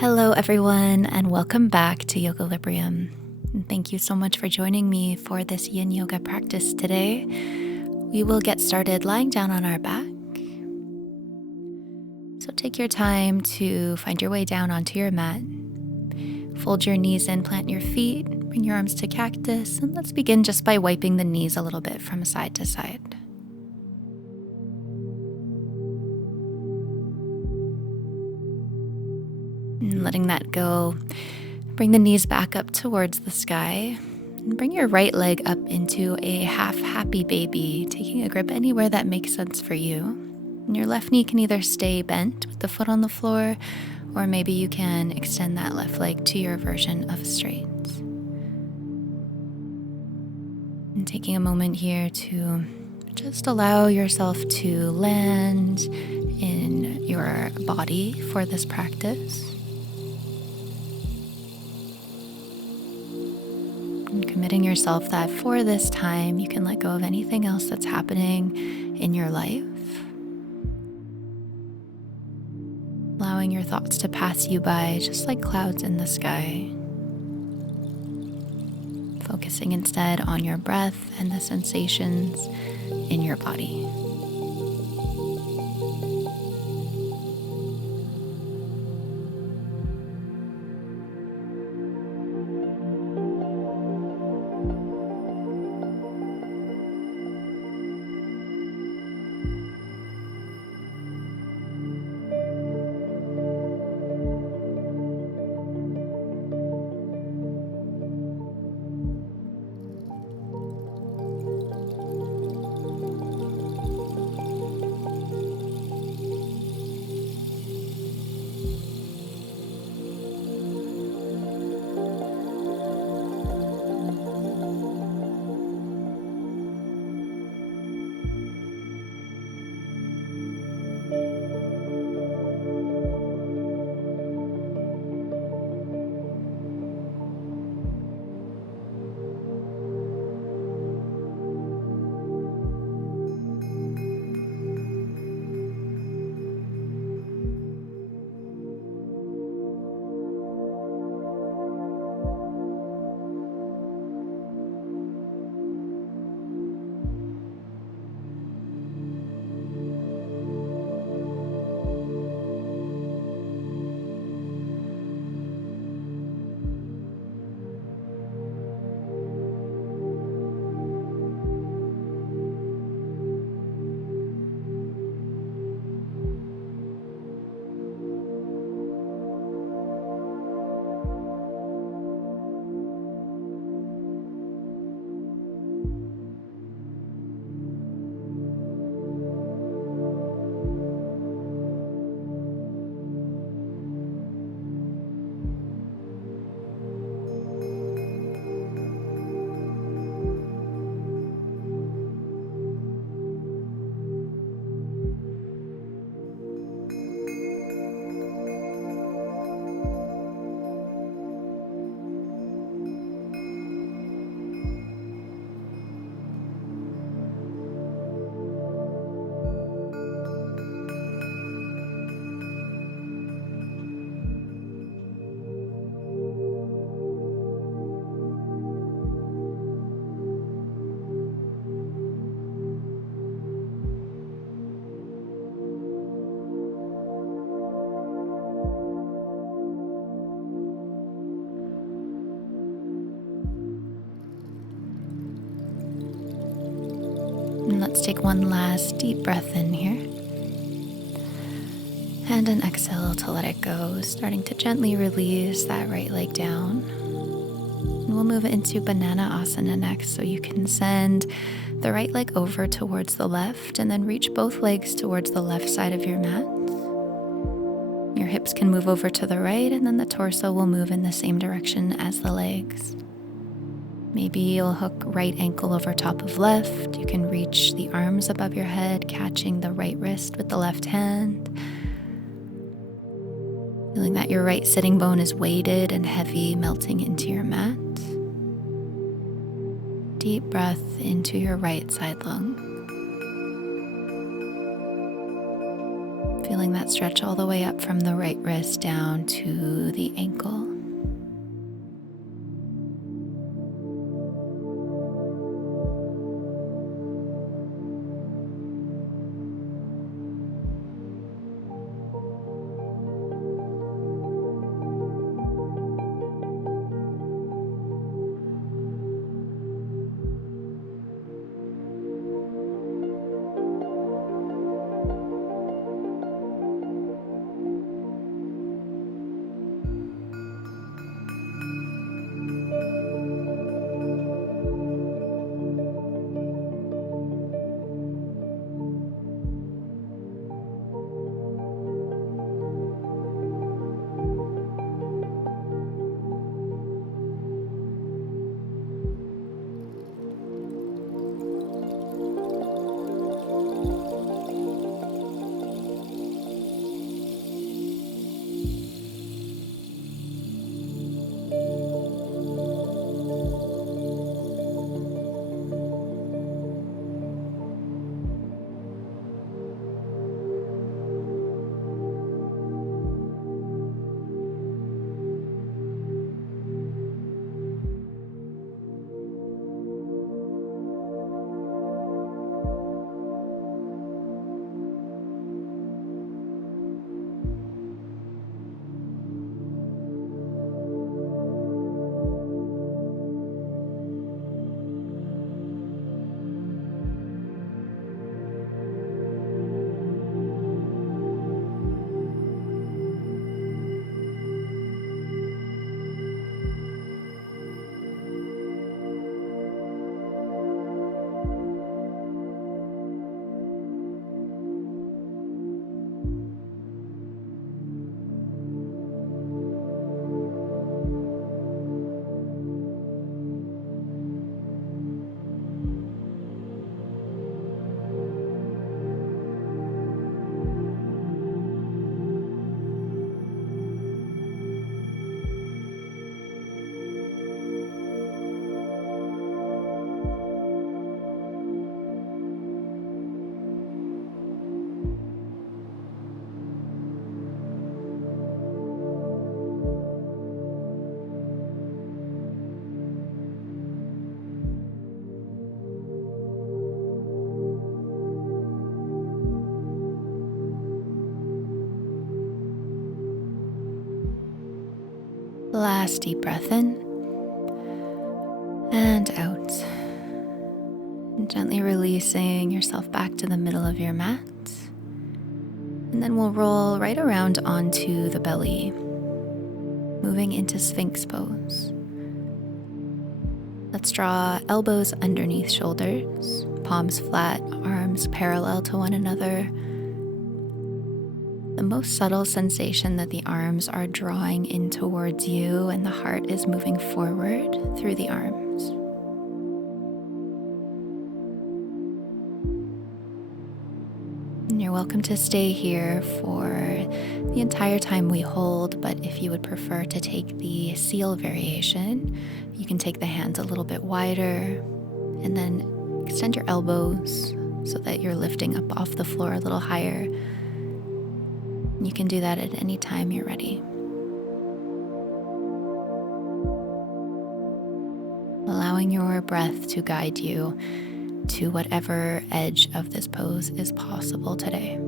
Hello, everyone, and welcome back to Yogalibrium. And thank you so much for joining me for this yin yoga practice today. We will get started lying down on our back. So take your time to find your way down onto your mat. Fold your knees in, plant your feet, bring your arms to cactus, and let's begin just by wiping the knees a little bit from side to side. And letting that go, bring the knees back up towards the sky. And bring your right leg up into a half happy baby, taking a grip anywhere that makes sense for you. And your left knee can either stay bent with the foot on the floor, or maybe you can extend that left leg to your version of straight. And taking a moment here to just allow yourself to land in your body for this practice. And committing yourself that for this time, you can let go of anything else that's happening in your life. Allowing your thoughts to pass you by just like clouds in the sky. Focusing instead on your breath and the sensations in your body. And let's take one last deep breath in here. And an exhale to let it go, starting to gently release that right leg down. And we'll move into Banana Asana next, so you can send the right leg over towards the left and then reach both legs towards the left side of your mat. Your hips can move over to the right, and then the torso will move in the same direction as the legs. Maybe you'll hook right ankle over top of left. You can reach the arms above your head, catching the right wrist with the left hand. Feeling that your right sitting bone is weighted and heavy, melting into your mat. Deep breath into your right side lung. Feeling that stretch all the way up from the right wrist down to the ankle. Last deep breath in and out. And gently releasing yourself back to the middle of your mat. And then we'll roll right around onto the belly, moving into Sphinx pose. Let's draw elbows underneath shoulders, palms flat, arms parallel to one another. The most subtle sensation that the arms are drawing in towards you and the heart is moving forward through the arms. And you're welcome to stay here for the entire time we hold, but if you would prefer to take the seal variation, you can take the hands a little bit wider and then extend your elbows so that you're lifting up off the floor a little higher. You can do that at any time you're ready. Allowing your breath to guide you to whatever edge of this pose is possible today.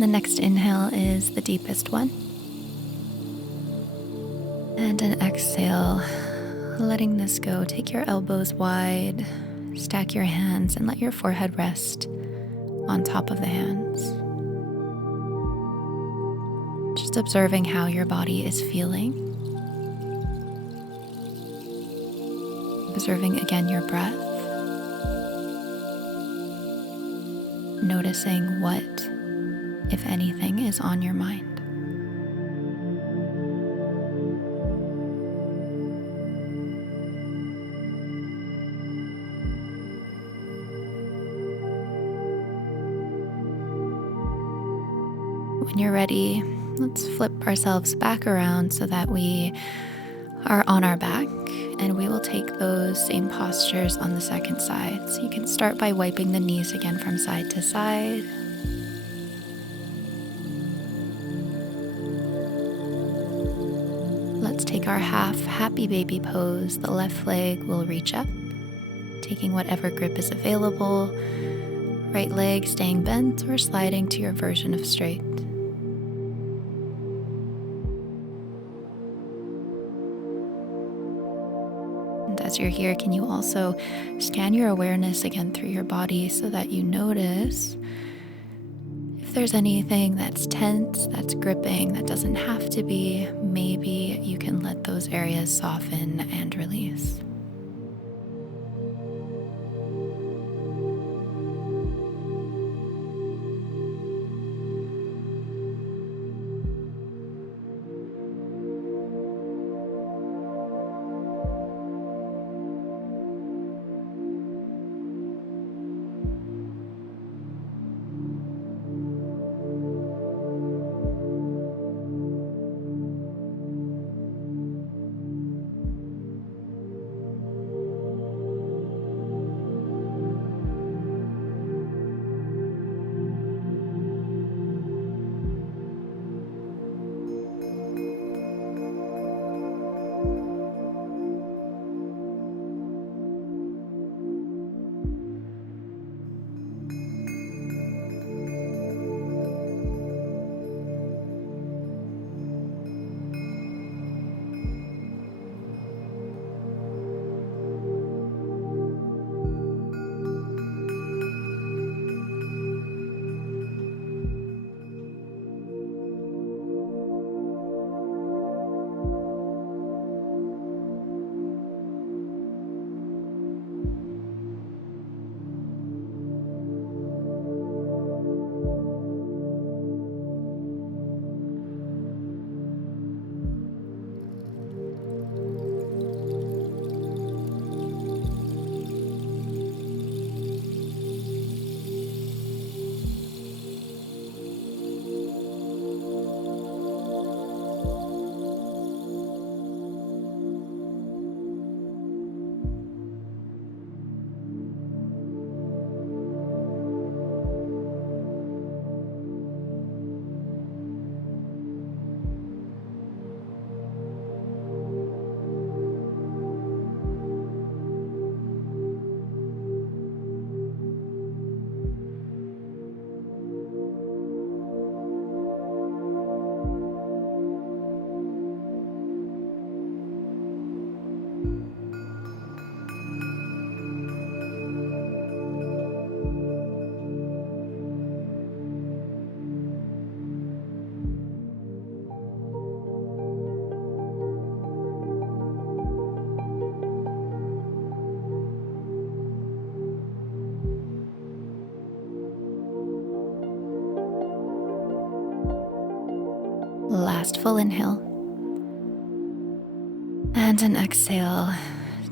The next inhale is the deepest one. And an exhale, letting this go. Take your elbows wide, stack your hands, and let your forehead rest on top of the hands. Just observing how your body is feeling. Observing again your breath. Noticing what, if anything, is on your mind. When you're ready, let's flip ourselves back around so that we are on our back, and we will take those same postures on the second side. So you can start by wiping the knees again from side to side. Let's take our half happy baby pose. The left leg will reach up, taking whatever grip is available. Right leg staying bent or sliding to your version of straight. And as you're here, can you also scan your awareness again through your body so that you notice if there's anything that's tense, that's gripping, that doesn't have to be. Maybe you can let those areas soften and release. Last full inhale. And an exhale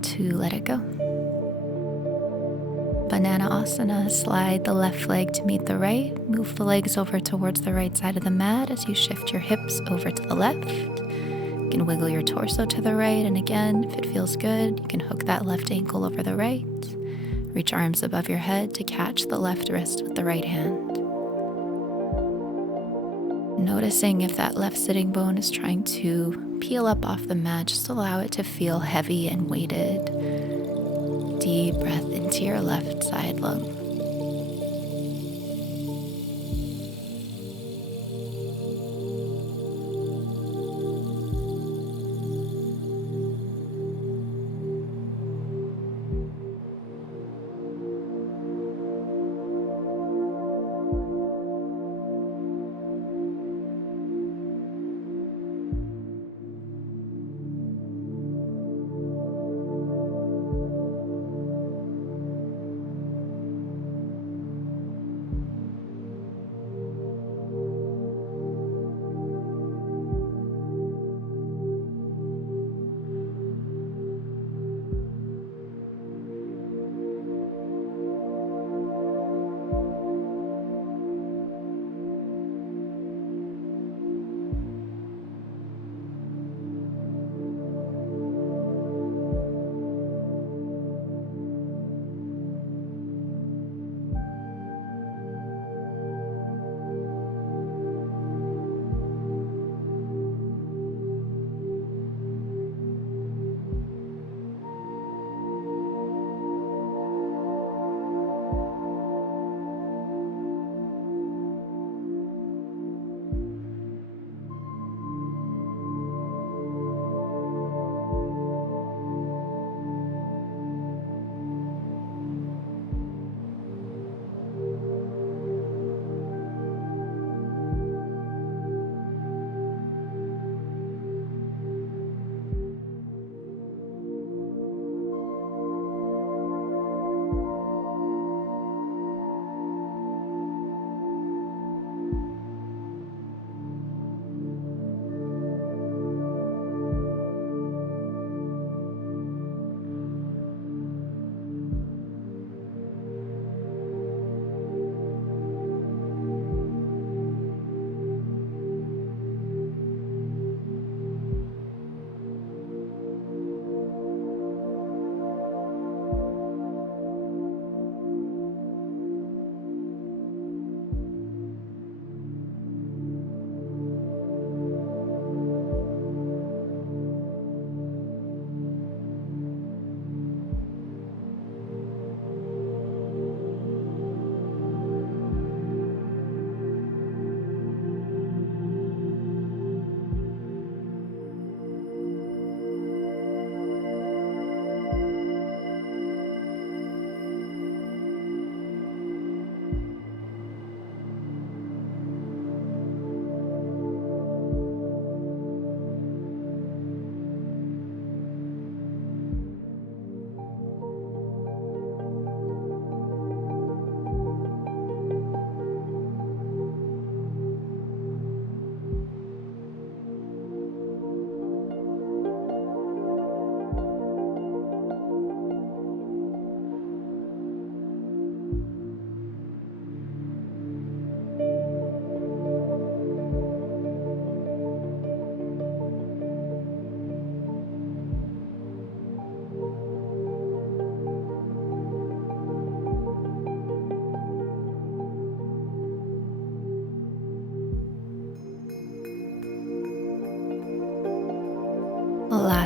to let it go. Banana asana, slide the left leg to meet the right. Move the legs over towards the right side of the mat as you shift your hips over to the left. You can wiggle your torso to the right, and again, if it feels good, you can hook that left ankle over the right. Reach arms above your head to catch the left wrist with the right hand. Noticing if that left sitting bone is trying to peel up off the mat, just allow it to feel heavy and weighted. Deep breath into your left side lung.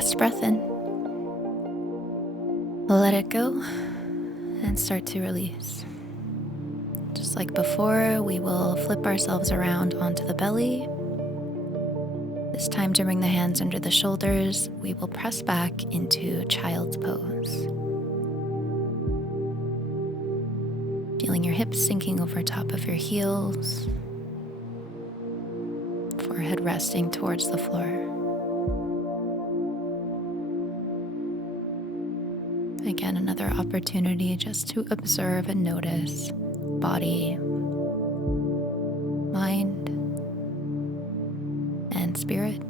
last breath in. Let it go and start to release. Just like before, we will flip ourselves around onto the belly. This time to bring the hands under the shoulders, we will press back into child's pose. Feeling your hips sinking over top of your heels, forehead resting towards the floor. Again, another opportunity just to observe and notice body, mind, and spirit.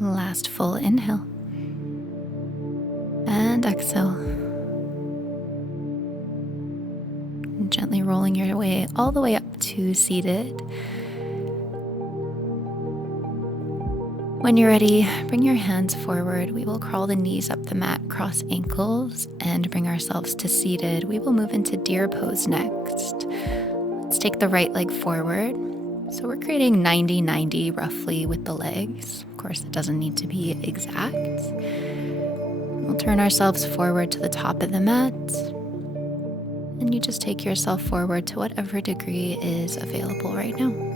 Last full inhale. And exhale. Gently rolling your way all the way up to seated. When you're ready, bring your hands forward. We will crawl the knees up the mat, cross ankles, and bring ourselves to seated. We will move into deer pose next. Let's take the right leg forward. So we're creating 90-90 roughly with the legs. Of course, it doesn't need to be exact. We'll turn ourselves forward to the top of the mat. And you just take yourself forward to whatever degree is available right now.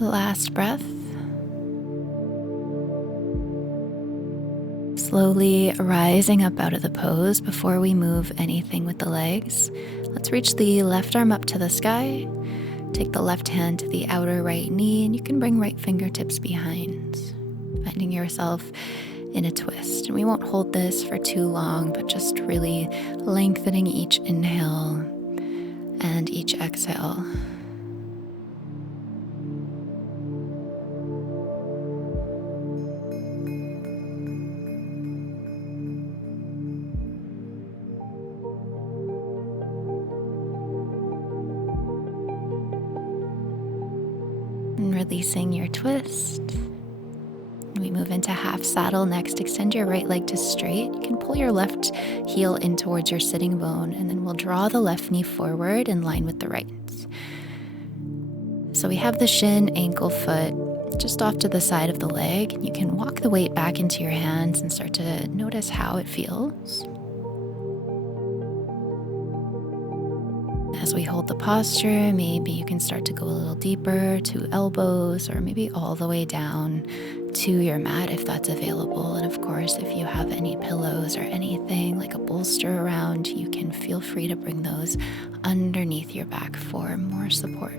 Last breath. Slowly rising up out of the pose before we move anything with the legs. Let's reach the left arm up to the sky. Take the left hand to the outer right knee, and you can bring right fingertips behind, finding yourself in a twist. And we won't hold this for too long, but just really lengthening each inhale and each exhale. And releasing your twist. We move into half saddle next. Extend your right leg to straight. You can pull your left heel in towards your sitting bone, and then we'll draw the left knee forward in line with the right. So we have the shin, ankle, foot just off to the side of the leg. You can walk the weight back into your hands and start to notice how it feels. As we hold the posture, maybe you can start to go a little deeper to elbows, or maybe all the way down to your mat if that's available. And of course, if you have any pillows or anything like a bolster around, you can feel free to bring those underneath your back for more support.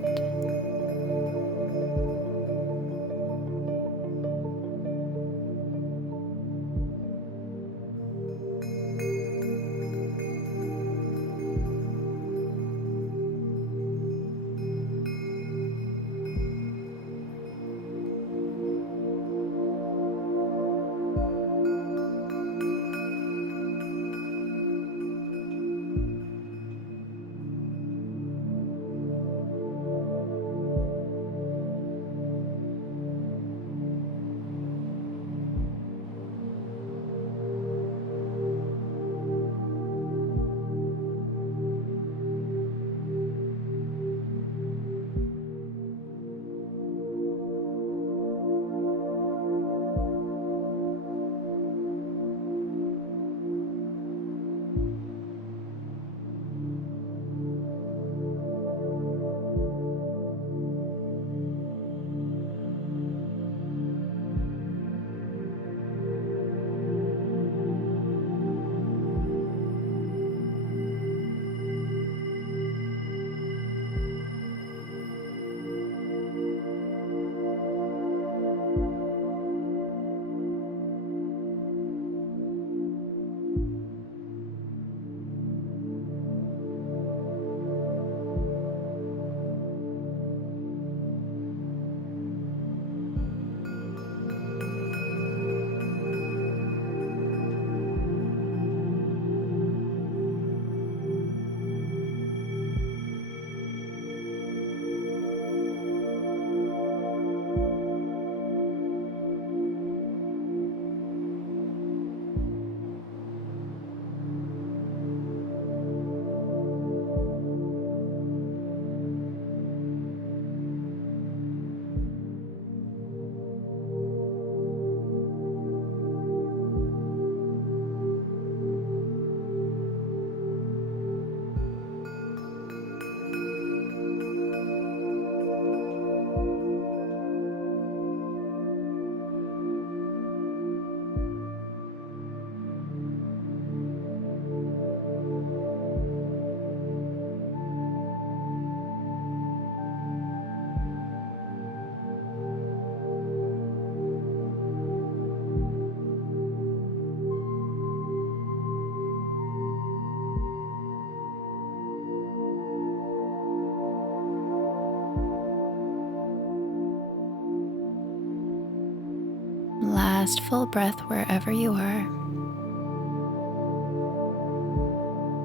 Last full breath wherever you are.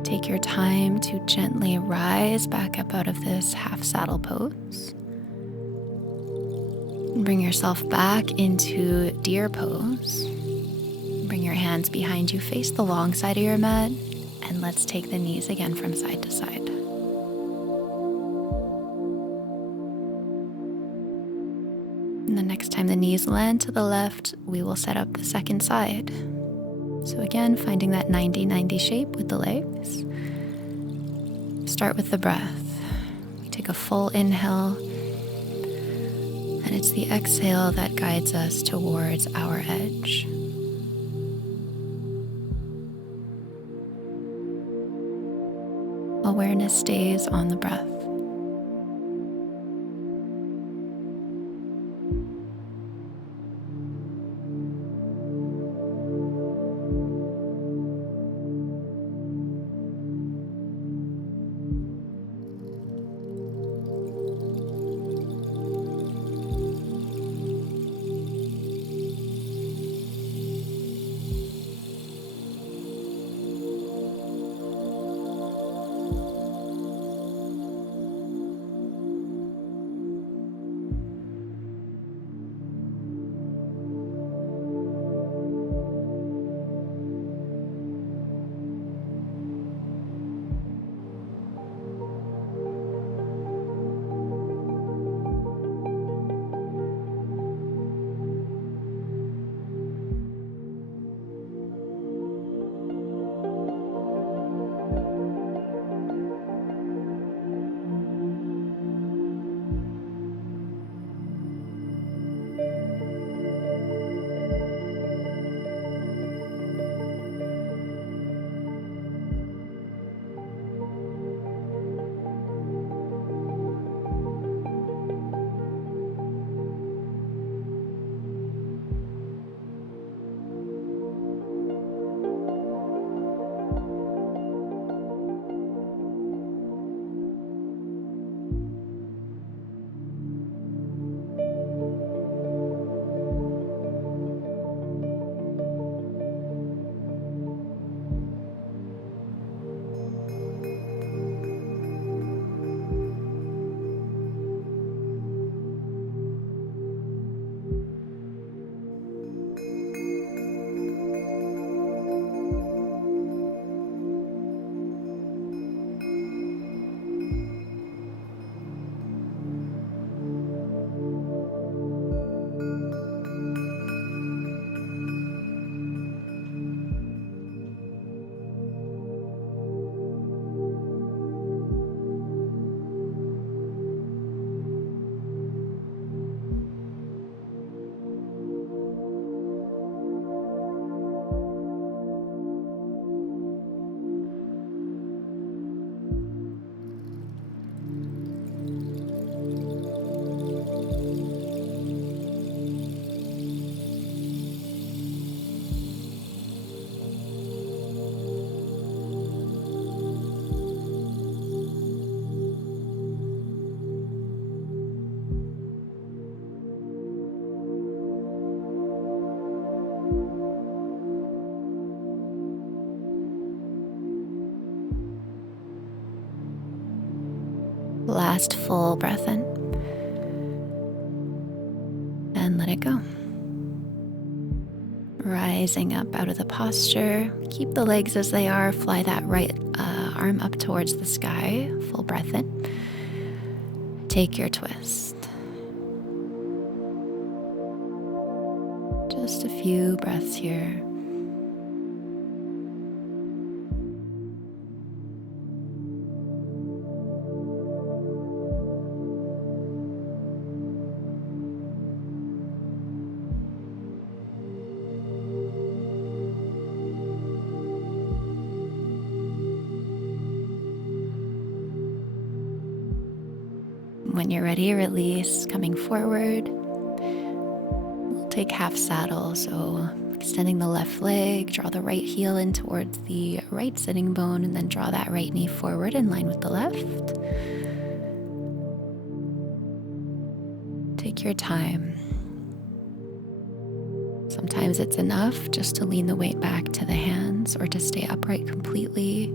Take your time to gently rise back up out of this half saddle pose. And bring yourself back into deer pose. Bring your hands behind you, face the long side of your mat, and let's take the knees again from side to side. And the next time the knees land to the left, we will set up the second side. So again, finding that 90-90 shape with the legs. Start with the breath. We take a full inhale And it's the exhale that guides us towards our edge. Awareness stays on the breath. Last full breath in. And let it go. Rising up out of the posture. Keep the legs as they are. Fly that right arm up towards the sky. Full breath in. Take your twist. Just a few breaths here. When you're ready, release, coming forward. We'll take half saddle, so extending the left leg, draw the right heel in towards the right sitting bone, and then draw that right knee forward in line with the left. Take your time. Sometimes it's enough just to lean the weight back to the hands or to stay upright completely.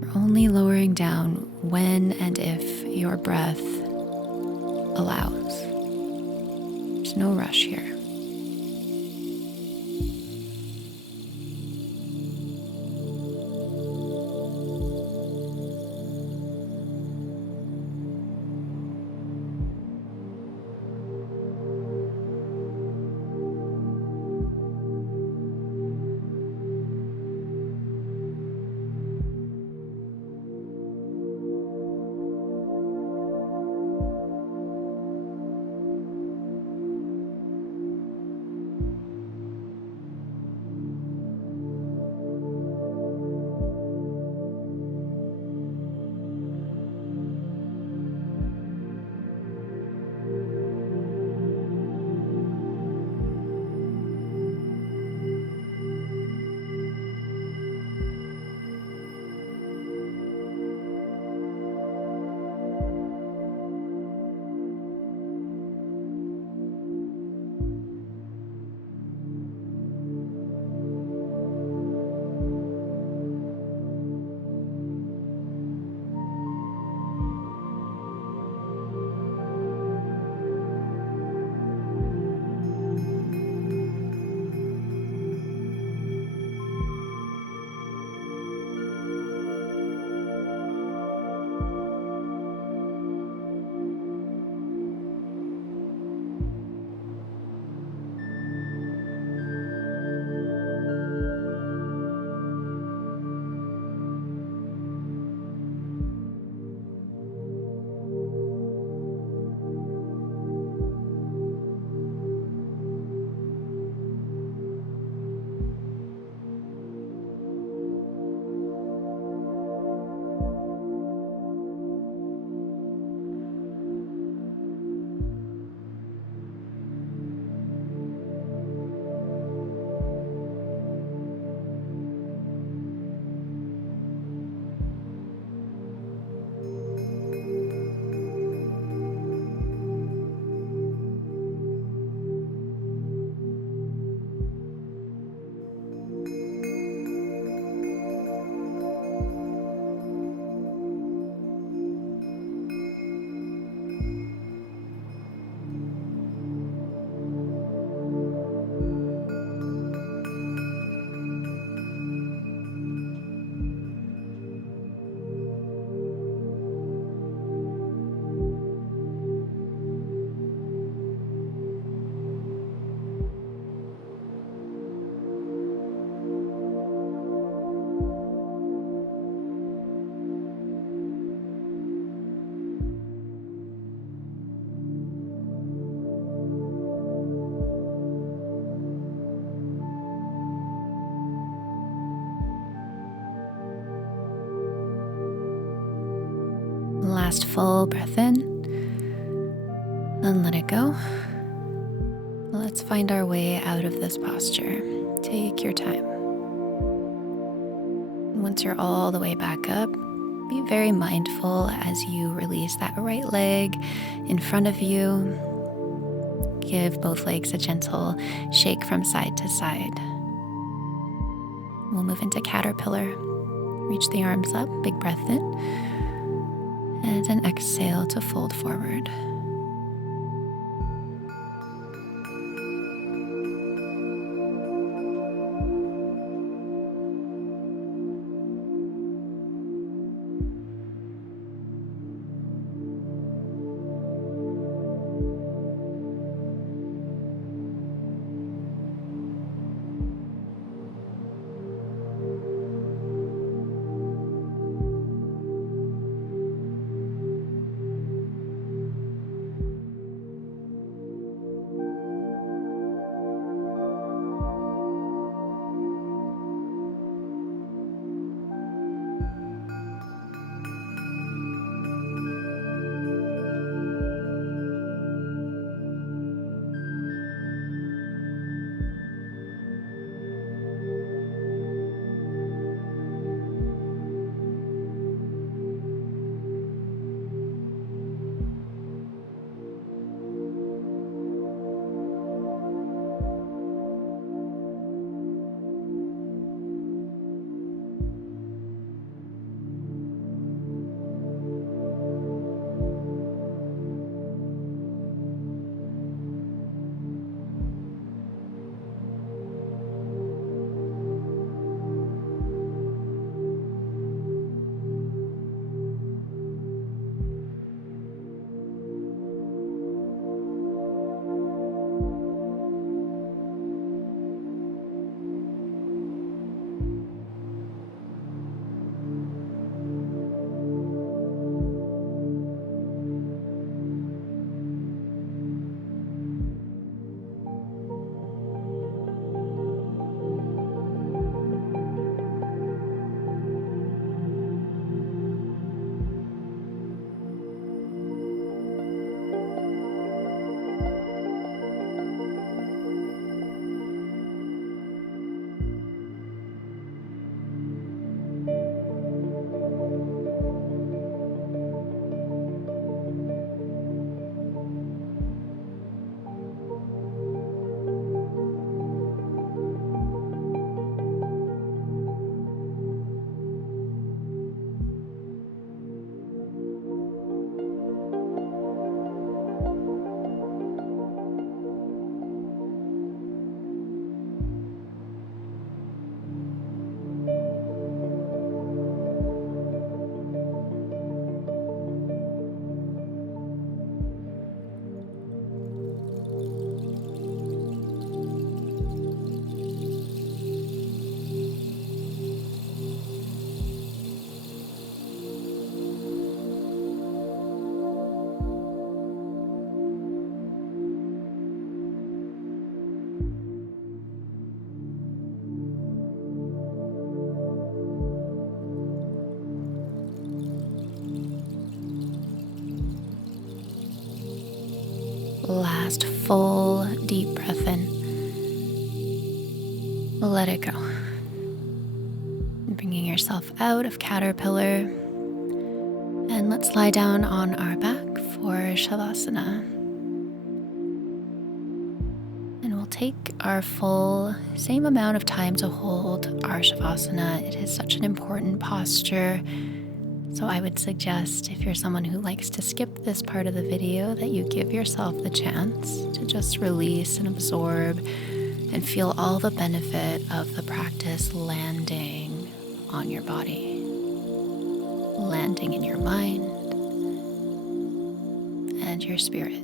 We're only lowering down when and if your breath allows. There's no rush here. last full breath in, then let it go. Let's find our way out of this posture. Take your time. Once you're all the way back up, be very mindful as you release that right leg in front of you. Give both legs a gentle shake from side to side. We'll move into caterpillar. Reach the arms up, big breath in, and an exhale to fold forward. Last full deep breath in. Let it go. Bringing yourself out of caterpillar. And let's lie down on our back for Savasana. And we'll take our full same amount of time to hold our Savasana. It is such an important posture. So I would suggest, if you're someone who likes to skip this part of the video, that you give yourself the chance to just release and absorb and feel all the benefit of the practice landing on your body, landing in your mind and your spirit.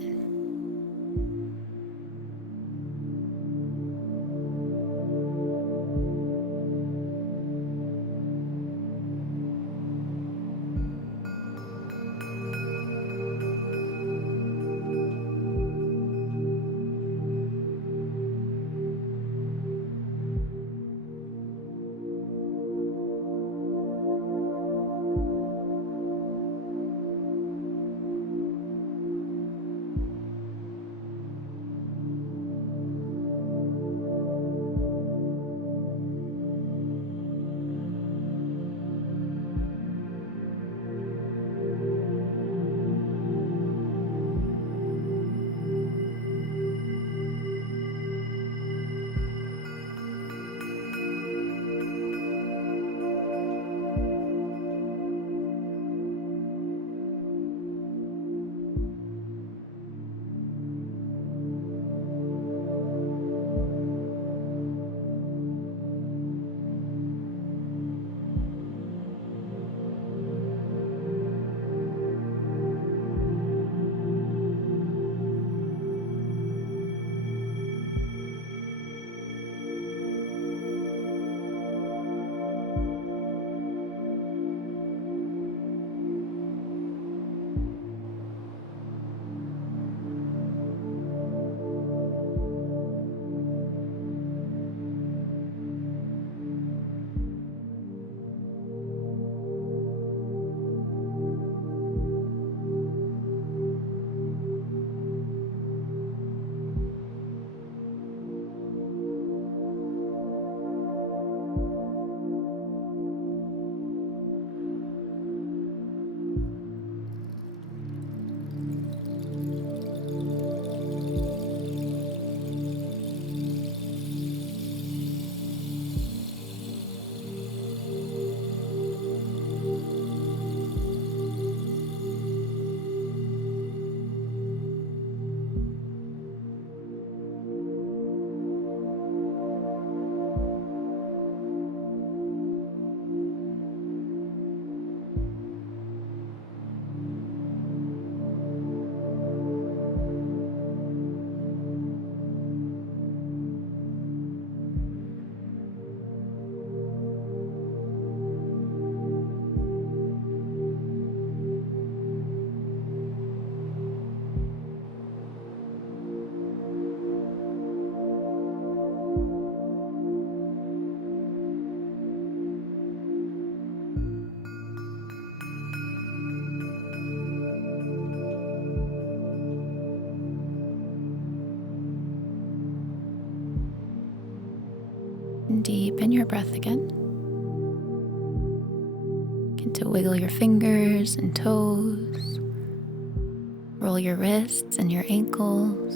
Deepen your breath again. Begin to wiggle your fingers and toes. Roll your wrists and your ankles.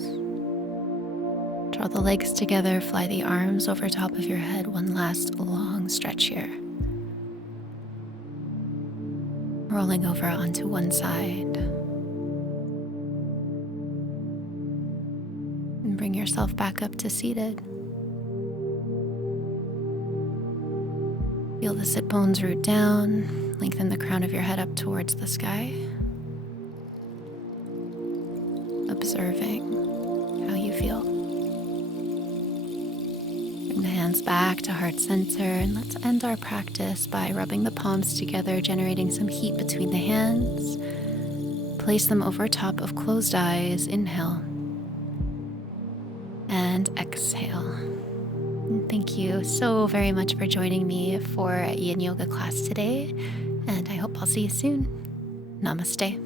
Draw the legs together, fly the arms over top of your head. One last long stretch here. Rolling over onto one side. And bring yourself back up to seated. Feel the sit bones root down. Lengthen the crown of your head up towards the sky. Observing how you feel. Bring the hands back to heart center, and let's end our practice by rubbing the palms together, generating some heat between the hands. Place them over top of closed eyes. Inhale and exhale. And thank you so very much for joining me for Yin Yoga class today, and I hope I'll see you soon. Namaste.